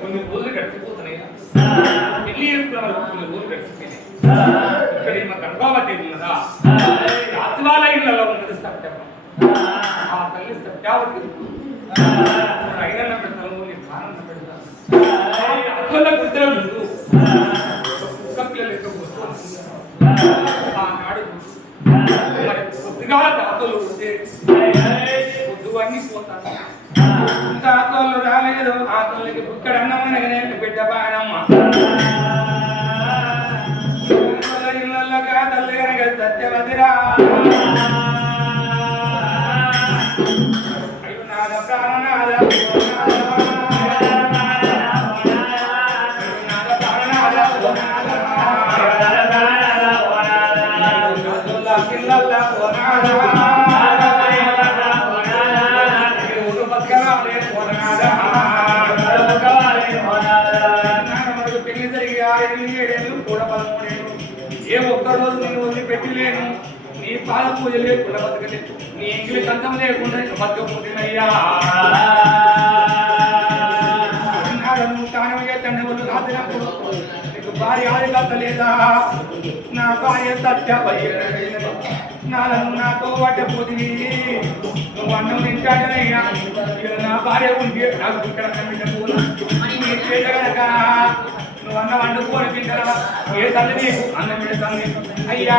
కొన్ని రోజులు గడిచిపోతున్నాయి పెళ్ళి చేసుకున్న కొన్ని రోజులు గడిచిపోయినాయి ఇక్కడ మా గర్భావతి ఆనాడు కొద్దిగా దాతలు ఉంటే పొద్దు పోతాను ఇంత ఆతోళ్ళు రాలేదు ఆతోళ్ళకి ఇక్కడ అన్నమనగానే బిడ్డ బాణమ్మ ఇళ్ళగా తల్లి కనుక సత్యవతిరా అయ్యో నాద ప్రాణనాద లేకుండా నేను బతకపోతున్నాయ్యా అన్నాడు తాను తండ్రి నీకు భార్య ఆదిగత లేదా? నా భార్య సత్య నాలను నాతో పట్టపోతుంది నువ్వు అన్నం తింటానయ్యా నా భార్య ఉంటే నాకు ఇక్కడ కనిపించకూడదు నువ్వు అన్నం వండుకోని తింటారా ఏ తల్లి నీకు అన్నం పెడతాను అయ్యా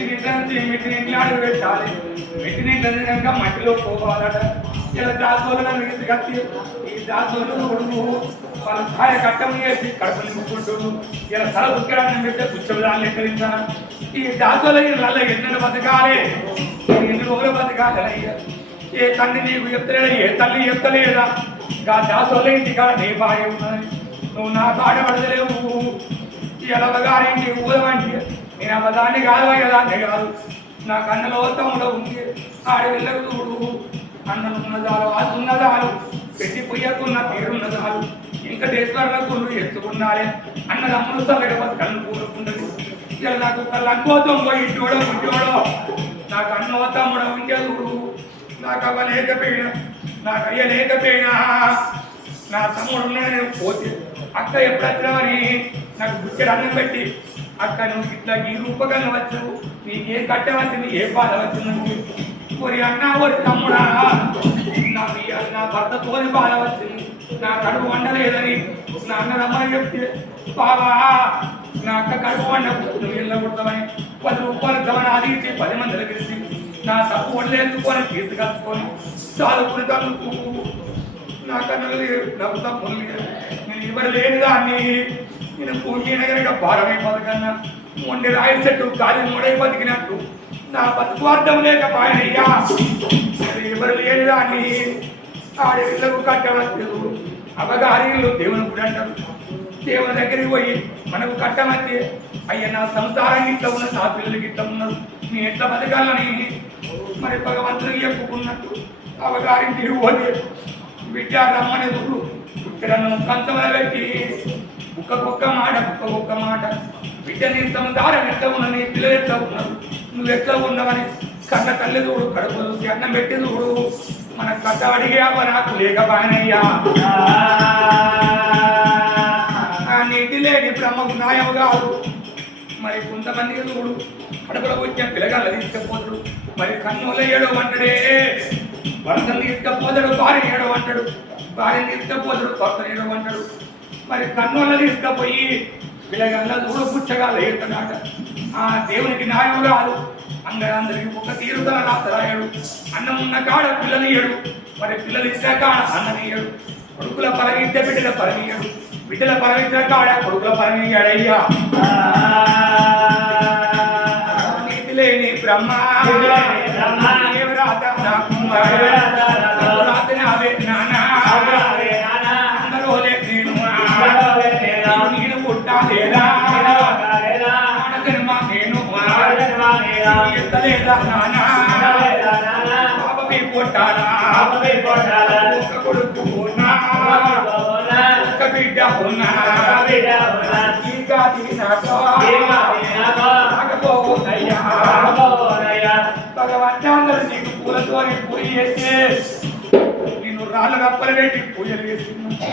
మరి పుట్టినింటి నుంచి మిట్టినింటి అడుగు పెట్టాలి. మిట్టినింటి నుంచి కనుక మట్టిలో పోవాలట. ఇలా దాసోళ్ళ మిగతా కట్టి ఈ దాసోళ్ళు కొడుకు వాళ్ళ ఛాయ కట్టం చేసి కడుపు నింపుకుంటూ ఇలా తల ఉక్కడాన్ని పెడితే పుచ్చదాన్ని ఎక్కడించా ఈ దాసోళ్ళ ఇళ్ళ ఎన్నడు బతకాలి. ఎన్ని రోజులు బతకాలి? ఏ తండ్రి నీకు చెప్తలేదా? ఏ తల్లి చెప్తలేదా? గా దాసోళ్ళ ఇంటికాడ నీ భార్య ఉన్నది. నువ్వు నా బాట పడలేవు ఎలవగారింటి ఊదమంటే నేను అమ్మదాన్ని కాదు అయ్యదాన్ని కాదు నా కన్నులో తమ్ముడు ఉంది ఆడి చూడు. అన్నం ఉన్నదాలు పెట్టి పొయ్యకున్న పేరున్నదాలు ఇంకా గుళ్ళు ఎత్తుకున్నారే అన్నదమ్ములు సగడ బతుకలను కూరుకుంటుంది ఇలా నాకు లంకోతం పోయి ఇటువడో ఇటోడో నాకు అన్నో తమ్ముడు ఉంటే చూడు. నాకు అవ్వ లేకపోయినా నాకు అయ్య లేకపోయినా నా తమ్ముడు ఉన్నాడు పోతే అక్క ఎప్పుడు వచ్చినావని నాకు బుక్కెడు అన్నం పెట్టి అక్క నువ్వు ఇట్లా ఈ రూపకలవచ్చు వచ్చు కట్టవచ్చు ఏ కట్ట వచ్చింది ఏ బాధ వచ్చింది ఒరి అన్న ఒరి తమ్ముడా నా ఇవాళ నా భర్తతోని బాధ నా కడుపు వండలేదని నా అన్న రమ్మని చెప్తే బావా నా అక్క కడుపు వండకు నువ్వు వెళ్ళకూడదామని పది రూపాయలు గమన అడిగితే పది మందిని పిలిచి నా తప్పు వండలేదుకొని తీసుకొచ్చుకొని చాలుకుని తల్లుకు నా కన్నులు లేవు డబ్బు తప్పులు లేవు నేను ఎవరు దాన్ని నేను పూజీన కనుక భారమై బతకన్నా మొండి రాయి చెట్టు గాలి మూడై బతికినట్టు నా బతుకు అర్థం లేకపోయినయ్యా. నేను ఎవరు లేని దాన్ని ఆడి కట్టవచ్చు అవగారి దేవుని కూడా అంటారు. దేవుని దగ్గరికి పోయి మనకు కట్టమంది అయ్యా నా సంసారం ఇట్లా ఉన్న నా పిల్లలకి ఇట్లా ఉన్నది. నేను ఎట్లా బతకాలని? మరి భగవంతుని చెప్పుకున్నట్టు అవగారింటికి పోతే విద్యా రమ్మనే చూడు ఇక్కడ నువ్వు కంచమల పెట్టి ఒక్కొక్క మాట ఒక్కొక్క మాట. బిడ్డ నీ సంసారం ఎట్లా ఉన్నా నీ పిల్లలు ఎట్లా ఉన్నారు? నువ్వు ఎట్లా ఉన్నావని కన్న తల్లి చూడు కడుపు చూసి అన్నం పెట్టి చూడు. మన కథ అడిగా నాకు లేకపోయినయ్యా. నీటి లేని బ్రహ్మకు న్యాయం కాదు. మరి కొంతమందికి చూడు కడుపులో వచ్చిన పిల్లగాళ్ళు తీసుకపోతాడు. మరి కన్నుల ఏడో అంటాడే భర్తను తీసుకపోతాడు భార్య ఏడో అంటాడు భార్యను తీసుకపోతాడు భర్తను ఏడో అంటాడు మరి కన్నుల తీసుకపోయి పిల్లగల్లా చూడు పుచ్చగా లేతున్నాడు ఆ దేవునికి న్యాయం కాదు అందరికి ఒక తీరుదల రాతరాయడు. అన్నం ఉన్న కాడ పిల్లనియడు మరి పిల్లలు ఇచ్చే కాడ అన్ననీయడు కొడుకుల పరమిస్తే బిడ్డల పరమీయడు బిడ్డల పరమిస్తే కాడ కొడుకుల పరమీయడయ్యా నీతి లేని బ్రహ్మ. బ్రహ్మ. ఏమి రాత నాకు ఎత్తలేదా నానా పాపమే పుట్టాలా పాపమే పుట్టాలా. ఒక్క కొడుకు ఉన్నా అవునా. బిడ్డ ఉన్నా బిడ్డ ఉన్నా. నీకు చేస్తే రాళ్ళ రప్పలు పెట్టి పూజలు చేస్తున్నా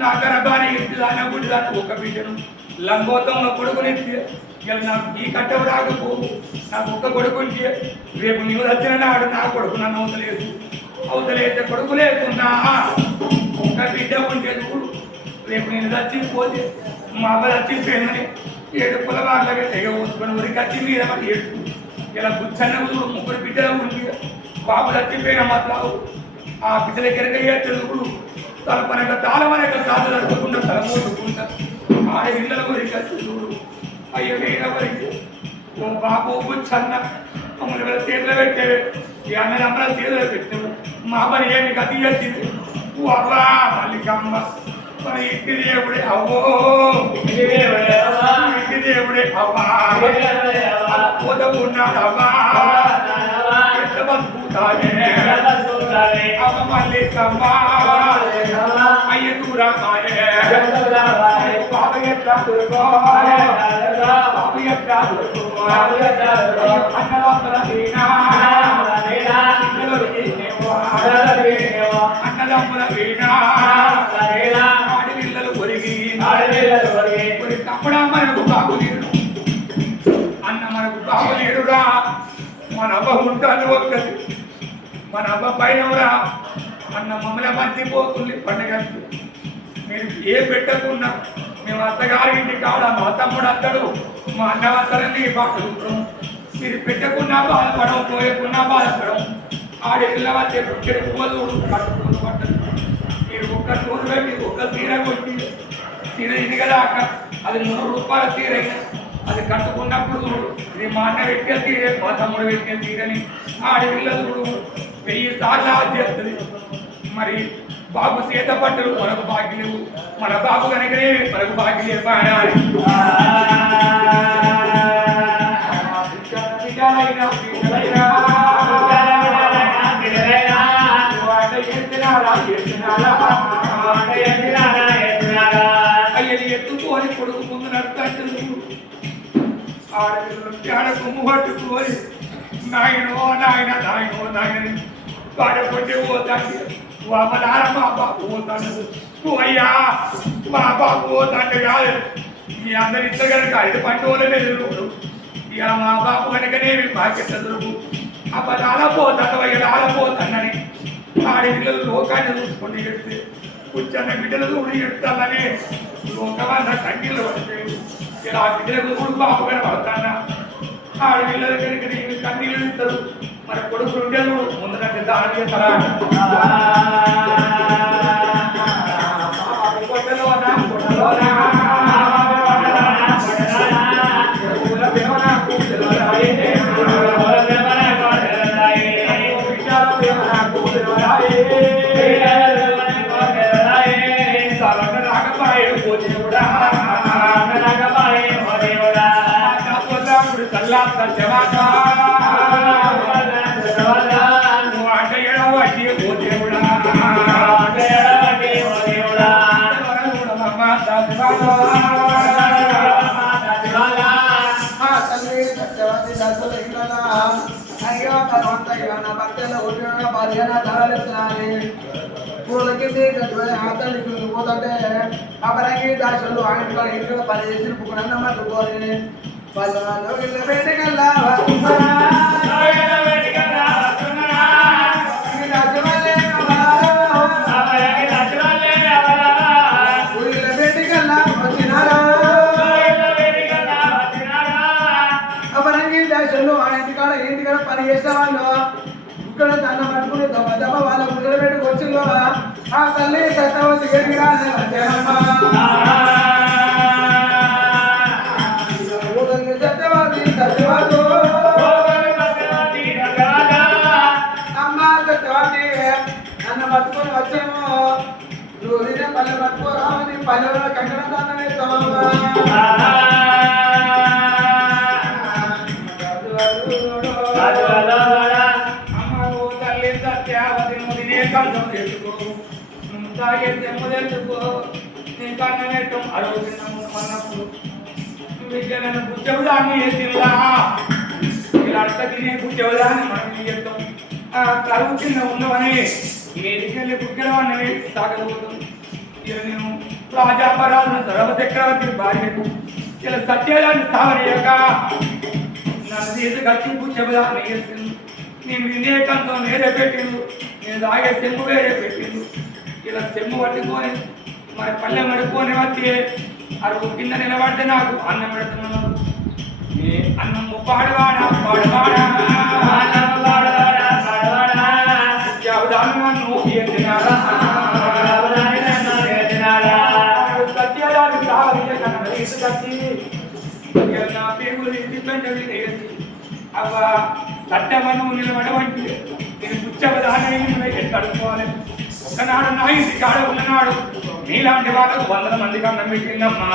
నా గర్భాన్ని ఎత్తుదాన గుడిదాన్ని ఒక బిడ్డను లంగోతంలో కొడుకునెత్తి ఇవాళ నాకు ఈ కట్టం రాకపోవు నాకు ఒక్క కొడుకుంటే రేపు నీవు వచ్చిన నాడు నా కొడుకు నన్ను అవతలేదు అవతలేస్తే కొడుకు లేకున్నా ఒక్క బిడ్డ ఉంటే చూడు. రేపు నేను చచ్చిపోతే మా అవ్వ చచ్చిపోయిందని ఏడు కులవాళ్ళకి తెగ ఊసుకొని ఊరికి వచ్చి మీద ఏడుపు ఇలా గుచ్చన్న చూడు ముగ్గురు బిడ్డలు ఉంది బాబు చచ్చిపోయిన మాట్లాడు. ఆ బిడ్డల కెరగయ్యే తెలుగుడు తలపనక తాళమనక సాధ జరుపుకుంటూ తల మోసుకుంటా ఆడ ఇళ్ళ గురికి వచ్చి చూడు. అయ్యో వేల వరకు ఓ బాబు బుచ్చన్న మమ్మల్ని వీళ్ళ చేతిలో పెట్టేవి ఈ అన్నది అమ్మల చేతిలో పెట్టాము మా పని ఏమి గతి వచ్చింది ఓ అవ్వా మల్లికమ్మ మన ఇంటి దేవుడే అవ్వో ఇది దేవుడే అవ్వా. ఇంటి దేవుడే అవ్వా ఇది దేవుడే అవ్వా. పోత ఉన్నాడు అవ్వా నానవ్వా. ఎంత బతుకుతాయే ఎక్కడ చూడాలి. అమ్మ మల్లికమ్మ అవ్వా. అయ్య దూరమాయే అన్నదమ్ముల వీణా వీణా. ఆడపిల్లలు ఒరిగి ఆడపిల్లలు ఒరిగి. మనకు బాగులేడు అన్న మనకు బాగులేడురా మన అవ్వ ఉంటాను ఒక్కది మన అవ్వ పైనవరా అన్న మమ్మల్ని మర్చిపోతుంది పండగకి మీరు ఏ పెట్టకున్నా మేము అత్తగారి ఇంటికి కాడ మా తమ్ముడు అత్తడు మా అన్న అత్తడని బాగుంటాం మీరు పెట్టకున్నా బాధపడం పోయకుండా బాధపడం ఆడపిల్ల వచ్చే చెడు పువ్వులు పట్టుకుని పట్టదు. మీరు ఒక్క నూరు పెట్టి ఒక్క సీర కొట్టి సీర అక్క అది నూరు రూపాయల సీర అది కట్టుకున్నప్పుడు చూడు ఇది మా అన్న పెట్టే సీరే మా తమ్ముడు పెట్టే సీరని ఆడపిల్ల చూడు వెయ్యి సార్లు చేస్తుంది. మరి బాబు సీత పట్టలు మనకు బాగిలేవు మన బాబు కనుకనే మనకు బాగిలేవు బాణాలి. ఎత్తుకోని కొడుకు ముందు నడుతాడు ఆడపిల్లలు పేడ నాయనో నాయన నాయనో నాయన పాడకొట్టే పోతాండి వామలార మా బాబు పోతాడు ఓ అయ్యా మా బాబు పోతాండు కాదు మీ అందరి ఇద్దరు కనుక ఐదు పంటోలనే ఎదురు ఇక మా బాబు కనుకనే బాకెట్ట దొరుకు అప్పదాల పోతాడు అయ్యాల పోతానని ఆడపిల్లలు లోకాన్ని చూసుకొని ఎడితే కూర్చొని బిడ్డలు చూడి ఎడతానని లోకమంతా కంటిలో పడిపోయి ఇలా బిడ్డలకు చూడు బాబు గారు పడతానా ఆడపిల్లల దగ్గరికి నేను కన్నీళ్ళు ఇస్తారు మన కొడుకు ఉంటే ముందు దాని చేస్తారా పోతుంటే అపరకి దాసులు ఆయన ఇంట్లో పని చేసి పుకునన్న మట్టుకోని వాళ్ళు ఇళ్ళ బయటకల్లా వాళ్ళు ఇక్కడ తన పట్టుకుని దొంగ దెబ్బ వాళ్ళ ముద్ర పెట్టుకొచ్చిందో ఆ తల్లి సత్యవతి గడిగిరా సత్యవతి సత్యవతి అమ్మ సత్యవతి నన్ను పట్టుకొని వచ్చాము. నువ్వు నిన్నే పల్లె పట్టుకోరా నీ పల్లెలో కంకణం దానం అమ్మో తాగే నీ కన్ననేటం అడుగు అన్నప్పుడు విద్యలను బుద్ధవుదాన్ని ఎత్తిలా ఇలా అట్ట తినే బుద్ధవుదాన్ని మనం చెప్తాం కరువు కింద ఉన్నవని ఏదికెళ్ళి బుక్కెల వాడిని సాగలుగుతుంది ఇలా నేను రాజాపరాలను సర్వ చక్రవర్తి భార్యకు ఇలా సత్యాలను సావనీయక నన్ను చేసి కట్టింపు చెబుదాన్ని చేసింది నేను వినేకంతో వేరే పెట్టిండు నేను తాగే చెంబు వేరే పెట్టిండు ఇలా చెంబు పట్టుకొని మరి పల్లె మడుకొని వచ్చి అరుగు కింద నిలబడితే నాకు అన్నం పెడుతున్నాను. అన్నం పాడవాడా పాడవాడా చెబుదాను నువ్వు ఎత్తినారా అవ్వ సత్యమను నిలబడవంటి నేను పుచ్చబదాన్ని కడుక్కోవాలి ఒక్కనాడు నా ఇంటి కాడ ఉన్ననాడు నీలాంటి వాళ్ళకు వందల మంది అన్నం పెట్టిందమ్మా.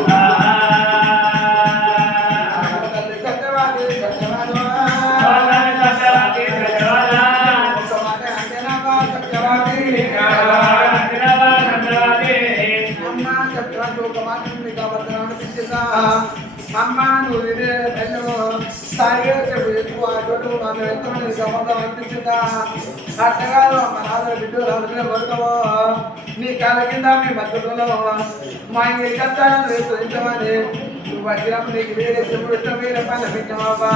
ఓ అటు సంబంధం అనిపించిందా అట్ట కాదు అమ్మ నాన్న బిడ్డ రాజునే పడతావు నీ కాళ్ళ కింద మీ మధ్యలో మా ఇంటికి కట్టాలని రేపు ఇంతమని నువ్వు వచ్చినప్పుడు నీకు వేరే చెప్పు ఇష్టం వేరే పని పెట్టావా?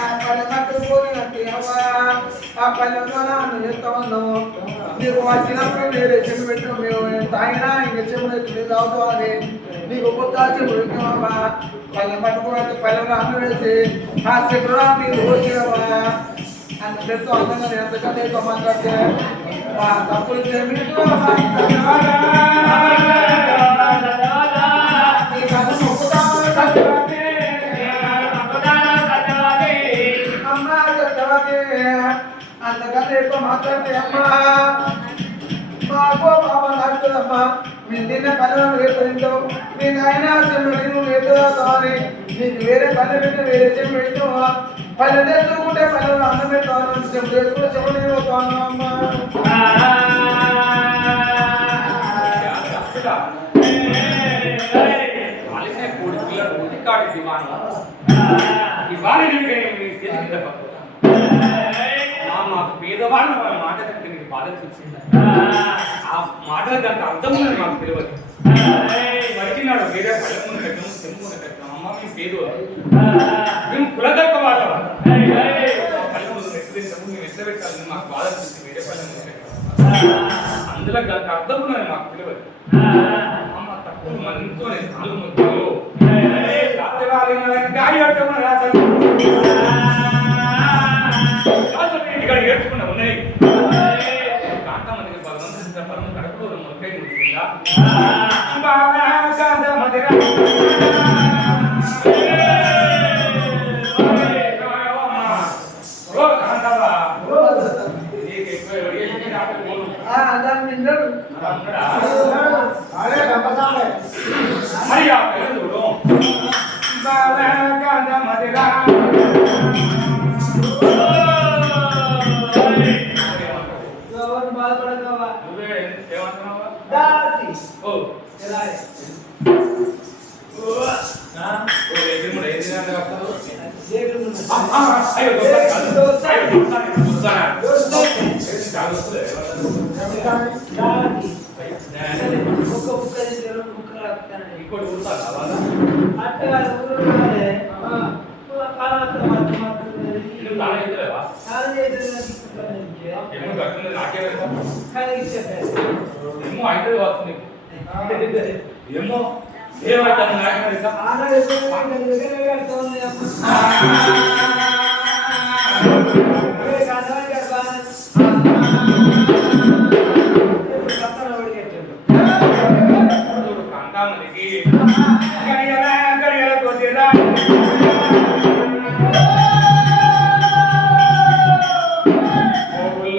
ఆ పల్లె కట్టుకు పోయినట్టు నన్ను చేస్తామన్నావు నీకు వచ్చినప్పుడు వేరే చెడు పెట్టు. మేము తాగినా ఇంక చెడు ఎత్తి తాగుతావు అని. నీకు కొత్త చెడు పెట్టామమ్మా పల్లె పట్టుకోవాలి రాను వేసి ఆ చెప్పురా నీకు వచ్చేవా అని చెప్తూ అందంగా నేను ఎంతకంటే ఎక్కువ మాట్లాడితే ఆ తప్పులు చెల్లిస్తూ ఎక్కువ మాట్లాడితే అమ్మా మాకో పాప నడుతుందమ్మా. మీ నిన్న పల్లెలను వేస్తుంటావు మీ నాయన చెల్లు నువ్వు వేస్తుందని నీకు వేరే పల్లె పెట్టి వేరే చెప్పి పెట్టావు పల్లె తెచ్చుకుంటే పల్లెలు అన్నం పెడతాను. చెప్పుడు వేసుకుంటే చెప్పుడు నేను పోతాను అమ్మా. ఇవాళ మీ చేతి మాకు పేదవాళ్ళు మాట కంటే ఆ మాటల దానికి అర్థం ఉన్నది మాకు తెలియదు. వచ్చినాడు వేరే పళ్ళ ముందు కట్టాము చెంపు ముందు కట్టాము అమ్మ మేము పేరు మేము కులదక్క వాళ్ళం పళ్ళ ముందు ఎట్లా తింటాము మేము ఎట్లా పెట్టాలని మాకు బాధ చూసి వేరే పళ్ళ ముందు కట్టాము అందులో దానికి అర్థం ఉన్నది మాకు తెలియదు. అమ్మ తక్కువ మందితోనే నాలుగు దాన్ని నిండడు అదే గంపసాలే మరి ఆ పేరు బాగా కాంతమందిగా ఎవరు బాధపడతావా? ఇంకోటి ఎత్తలేవా ఏమో కట్టింది నాకే ఏమో అయితే వస్తుంది ఏమో? ఏమంటాను నాకే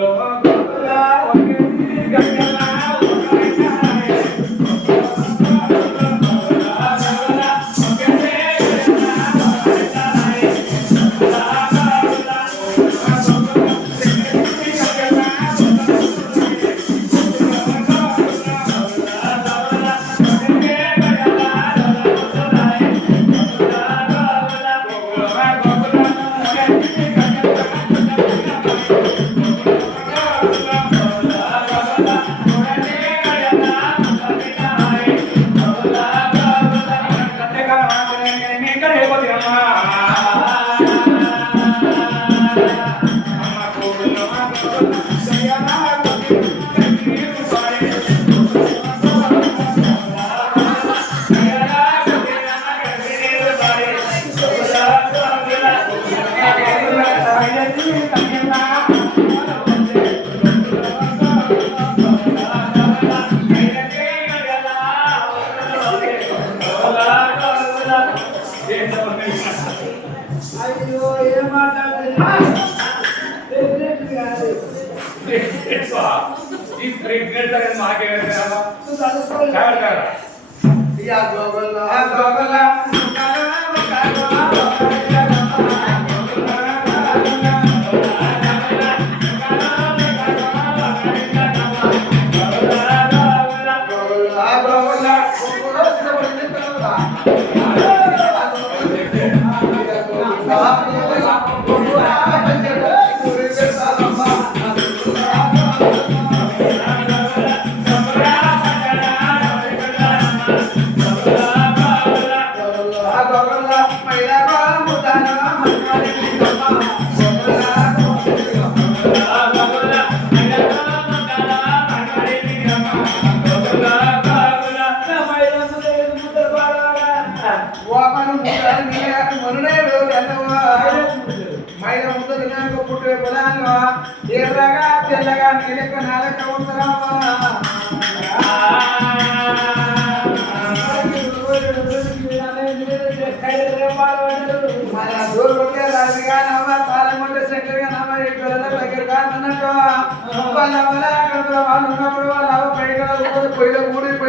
ఓగుల్లో ಈ ಬ್ರೇಕ್ ಹೇಳ್ತಾರೆ ಅಂತ ಹಾಗೆ ಹೇಳ್ತಾರಲ್ಲ ಯಾರು ಯಾರು ಈ ಆ ಗೋಗಲ್ಲ ಆ ಗೋಗಲ್ಲ ఉన్నప్పుడు వాళ్ళు అవ్వ పైగా పొయ్యిలో మూడి పొయ్యిలో